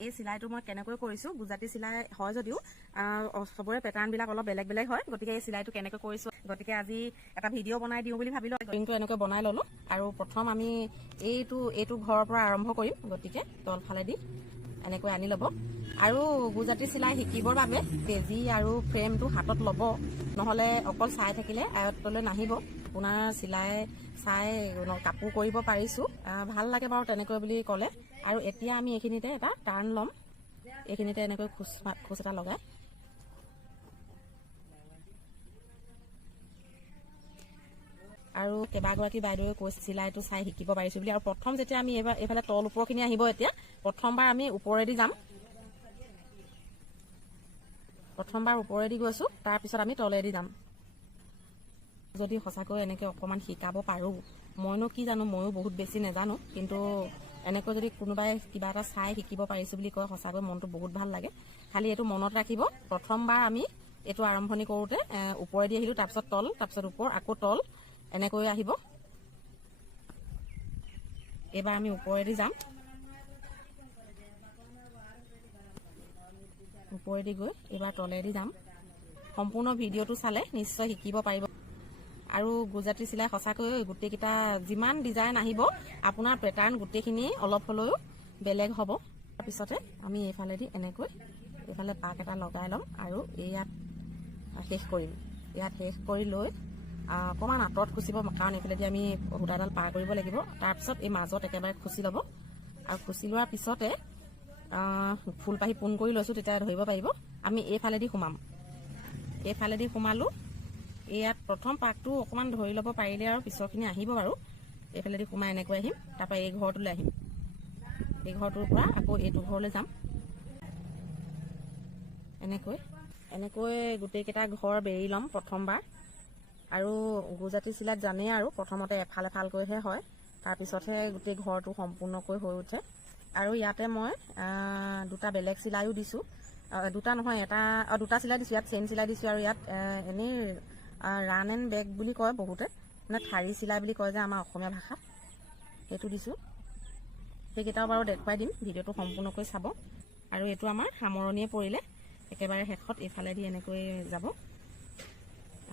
এই চিলাইটো মই কেনেকৈ কৰিছো গুজৰাটী চিলাই হয় যদিও সবৰে পেটাৰ্ণবিলাক অলপ বেলেগ বেলেগ হয় গতিকে এই চিলাইটো কেনেকৈ কৰিছো গতিকে আজি এটা ভিডিঅ' বনাই দিওঁ বুলি ভাবিলো ৰিংটো এনেকৈ বনাই ললো আৰু প্ৰথম আমি এইটো ঘৰৰ পৰা আৰম্ভ কৰিম গতিকে তলফালে দি এনেকৈ আনি ল'ব আৰু গুজৰাটী চিলাই শিকিবৰ বাবে পেজি আৰু ফ্ৰেমটো হাতত ল'ব নহলে অকল চাই থাকিলে আয়ত্তলৈ নাহিব আপোনাৰ চিলাই চাই কাপোৰ কৰিব পাৰিছো ভাল লাগে বাৰু তেনেকৈ বুলি ক'লে আৰু এতিয়া আমি এইখিনিতে এটা টাৰ্ণ ল'ম এইখিনিতে এনেকৈ খোজ এটা লগাই আৰু কেইবাগৰাকী বাইদেৱে কৈছে চিলাইটো চাই শিকিব পাৰিছো বুলি আৰু প্ৰথম যেতিয়া আমি এইফালে তল ওপৰখিনি আহিব এতিয়া প্ৰথমবাৰ আমি ওপৰেদি যাম প্ৰথমবাৰ ওপৰেদি গৈছো তাৰপিছত আমি তলেদি যাম যদি সঁচাকৈ এনেকৈ অকণমান শিকাব পাৰোঁ মইনো কি জানো ময়ো বহুত বেছি নাজানো কিন্তু এনেকৈ যদি কোনোবাই কিবা এটা চাই শিকিব পাৰিছো বুলি কয় সঁচাকৈ মনটো বহুত ভাল লাগে খালি এইটো মনত ৰাখিব প্ৰথমবাৰ আমি এইটো আৰম্ভণি কৰোঁতে ওপৰেদি আহিলোঁ তাৰপিছত তল তাৰপিছত ওপৰ আকৌ তল এনেকৈ আহিব এইবাৰ আমি ওপৰেদি যাম ওপৰেদি গৈ এইবাৰ তলেদি যাম সম্পূৰ্ণ ভিডিঅ'টো চালে নিশ্চয় শিকিব পাৰিব আৰু গুজৰাটী চিলাই সঁচাকৈ গোটেইকেইটা যিমান ডিজাইন আহিব আপোনাৰ পেটাৰ্ণ গোটেইখিনি অলপ হ'লেও বেলেগ হ'ব তাৰপিছতে আমি এইফালেদি এনেকৈ এইফালে পাক এটা লগাই ল'ম আৰু ইয়াত শেষ কৰিম ইয়াত শেষ কৰি লৈ অকণমান আঁতৰত খুচিব কাৰণ এইফালেদি আমি সূতাডাল পাৰ কৰিব লাগিব তাৰপিছত এই মাজত একেবাৰে খুচি ল'ব আৰু খুচি লোৱাৰ পিছতে ফুলপাহি পোন কৰি লৈছোঁ তেতিয়া ধৰিব পাৰিব আমি এইফালেদি সোমাম এইফালেদি সোমালোঁ ইয়াত প্ৰথম পাকটো অকণমান ধৰি ল'ব পাৰিলে আৰু পিছৰখিনি আহিব বাৰু এইফালেদি সোমাই এনেকৈ আহিম তাৰপৰা এই ঘৰটোলৈ আহিম এই ঘৰটোৰ পৰা আকৌ এইটো ঘৰলৈ যাম এনেকৈ গোটেইকেইটা ঘৰ বেৰি ল'ম প্ৰথমবাৰ আৰু গুজৰাটী চিলাইত জানেই আৰু প্ৰথমতে এফাল এফালকৈহে হয় তাৰপিছতহে গোটেই ঘৰটো সম্পূৰ্ণকৈ হৈ উঠে আৰু ইয়াতে মই দুটা বেলেগ চিলাইও দিছোঁ দুটা নহয় দুটা চিলাই দিছোঁ ইয়াত চেইন চিলাই দিছোঁ আৰু ইয়াত এনেই ৰান এণ্ড বেগ বুলি কয় বহুতে মানে ঠাৰি চিলাই বুলি কয় যে আমাৰ অসমীয়া ভাষাত সেইটো দিছোঁ সেইকেইটাও বাৰু দেখুৱাই দিম ভিডিঅ'টো সম্পূৰ্ণকৈ চাব আৰু এইটো আমাৰ সামৰণিয়ে পৰিলে একেবাৰে শেষত এইফালেদি এনেকৈ যাব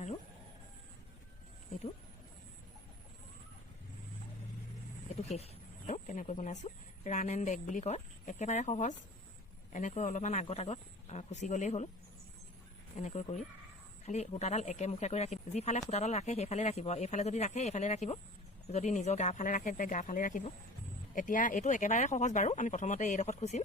আৰু এইটো শেষ আৰু কেনেকৈ বনাইছোঁ ৰান এণ্ড বেগ বুলি কয় একেবাৰে সহজ এনেকৈ অলপমান আগত খুচি গ'লেই হ'ল এনেকৈ কৰি খালি সূতাডাল একেমুখীয়া কৰি ৰাখিব যিফালে সূতাডাল ৰাখে সেইফালে ৰাখিব এইফালে যদি ৰাখে এইফালে ৰাখিব যদি নিজৰ গা ফালে ৰাখে তেতিয়া গা ফালে ৰাখিব এতিয়া এইটো একেবাৰে সহজ বাৰু আমি প্ৰথমতে এইডোখৰত খুচিম